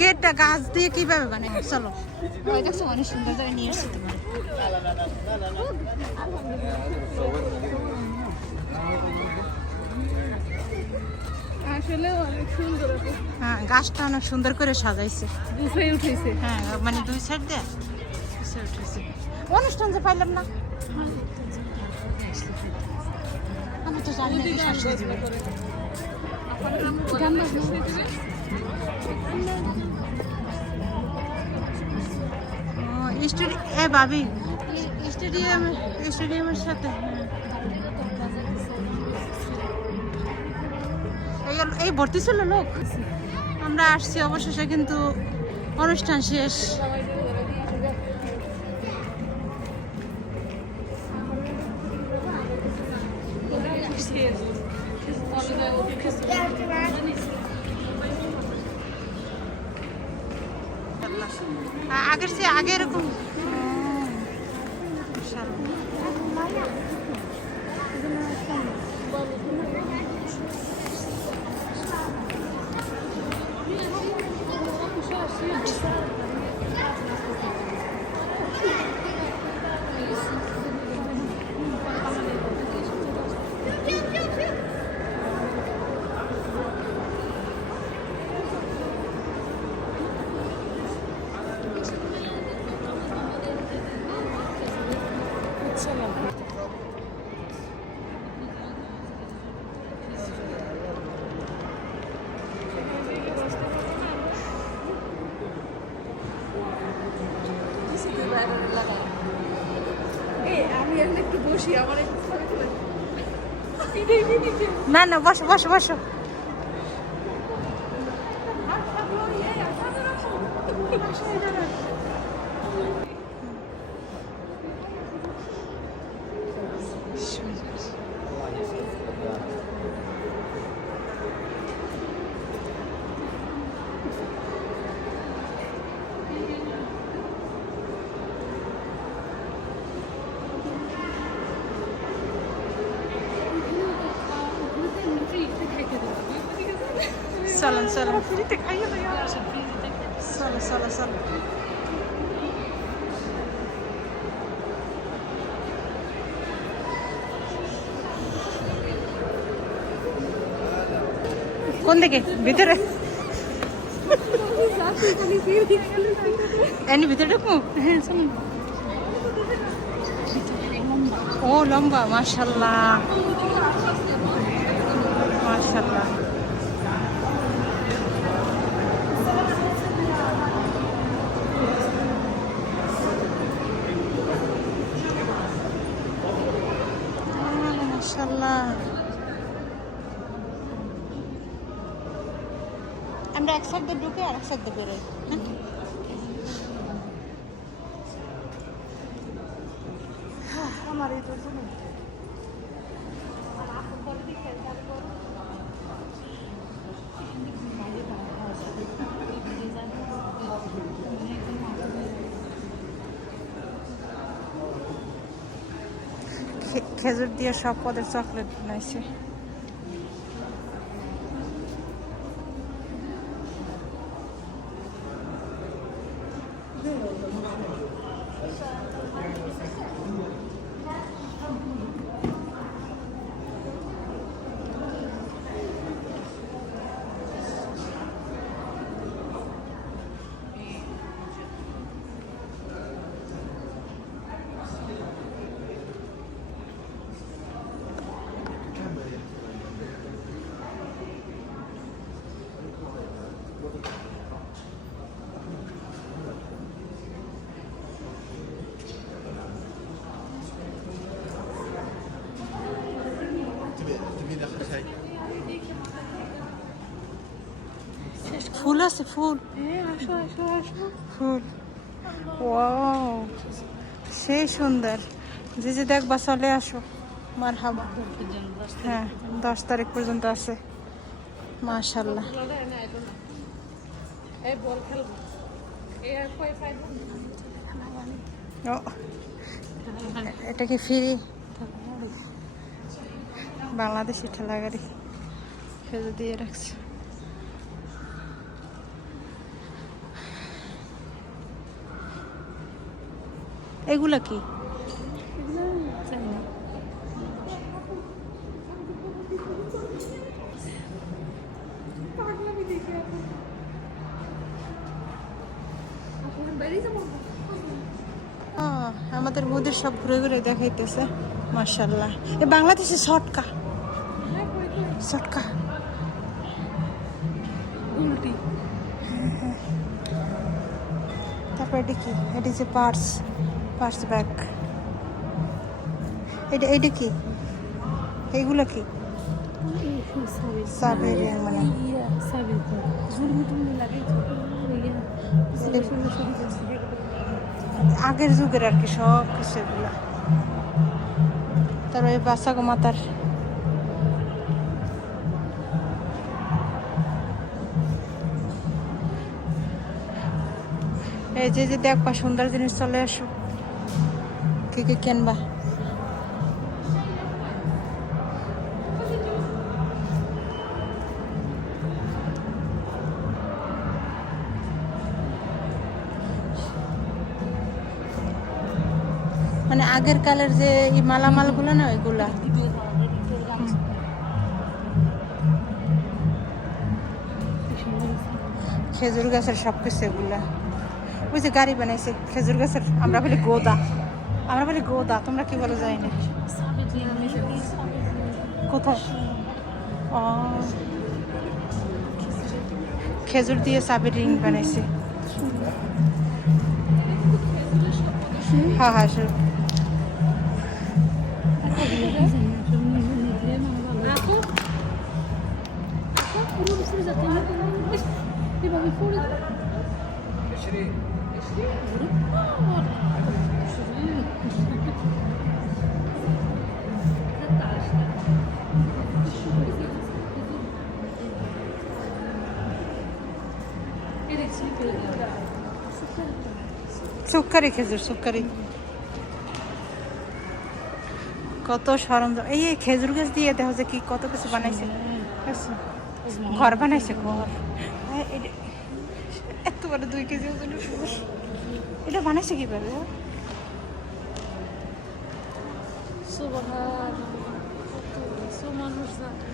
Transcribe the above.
গেটটা গাছ দিয়ে কীভাবে বানায়? চলো। ওই দেখছ অনেক সুন্দর করে নিয়ে এসছি তোমার। হ্যাঁ গাছটা অনেক সুন্দর করে সাজাইছে। হ্যাঁ মানে দুই সাইড দিয়ে। অনুষ্ঠান যে পাইলাম না। আমি তো জানি না এ ভাবি, স্টেডিয়াম, স্টেডিয়ামের সাথে হ্যাঁ। এই- ভর্তি ছিল লোক। আমরা আসছি অবশেষে, কিন্তু অনুষ্ঠান শেষ। আ- আগের চেয়ে আগে এরকম। ও, না না বসো বসো বসো চলো চলো ফ্রিতে খাইয়ে চলো চলো চলো কোন দিকে? ভিতরে? এনি ভিতরে ঢুকবো? হ্যাঁ শুনুন ও লম্বা মাশাল্লাহ। মাশাল্লাহ আহ, মাশাল্লাহ আমরা এক সাইড দিয়ে ঢুকে আর এক সাইড দিয়ে বেরোই হ্যাঁ আমার এই তো খেজুর দিয়ে সব পদের চকলেট বানাইছে। ফুল আছে ফুল। ফুল। ওয়াও। সেই সুন্দর। যে যে দেখবা চলে আসো। মার হাবা হ্যাঁ দশ তারিখ পর্যন্ত আছে। মাশাল্লাহ এটা কি ফ্রি? বাংলাদেশি ঠেলা গাড়ি খেজুর দিয়ে রাখছে এগুলা কি এগুলো চাই না পাগলামি দেখে এখন। এখন বেরিয়ে যাব আহ, আমাদের মোদের সব ঘুরে ঘুরে দেখাইতেছে মার্শাল্লাহ এ বাংলাদেশে শর্টকা হ্যাঁ কই কই শর্টকা উল্টি তারপর এটা কি? এটা যে পার্স। Purse bag. এটা এটা কি? এইগুলো কি? সাবেরিয়ান মানে। আগের যুগের আর কি, সব কিছু এগুলো। তারপর এই বাসাগো মাতার। এই যে যে দেখবা সুন্দর জিনিস চলে আসো কি কি কেনবা? মানে আগের কালের যে এই মালামালগুলো না, ওইগুলা? খেজুর গাছের সব কিছু এগুলা। ওই যে গাড়ি বানাইছে, খেজুর গাছের, আমরা বলি গোদা। আমরা বলি গোদা, তোমরা কি বলো যাই না। কোথায়? খেজুর দিয়ে চাবি রিং বানাইছে। হ্যাঁ হ্যাঁ সব সুকারি খেজুর সুকারি কত সরঞ্জাম এই খেজুর গাছ দিয়ে দেখো যে কি কত কিছু বানাইছে? ঘর বানাইছে ঘর এত বড় দুই কেজি খেজুর। এটা বানাইছে কীভাবে মানুষ জানে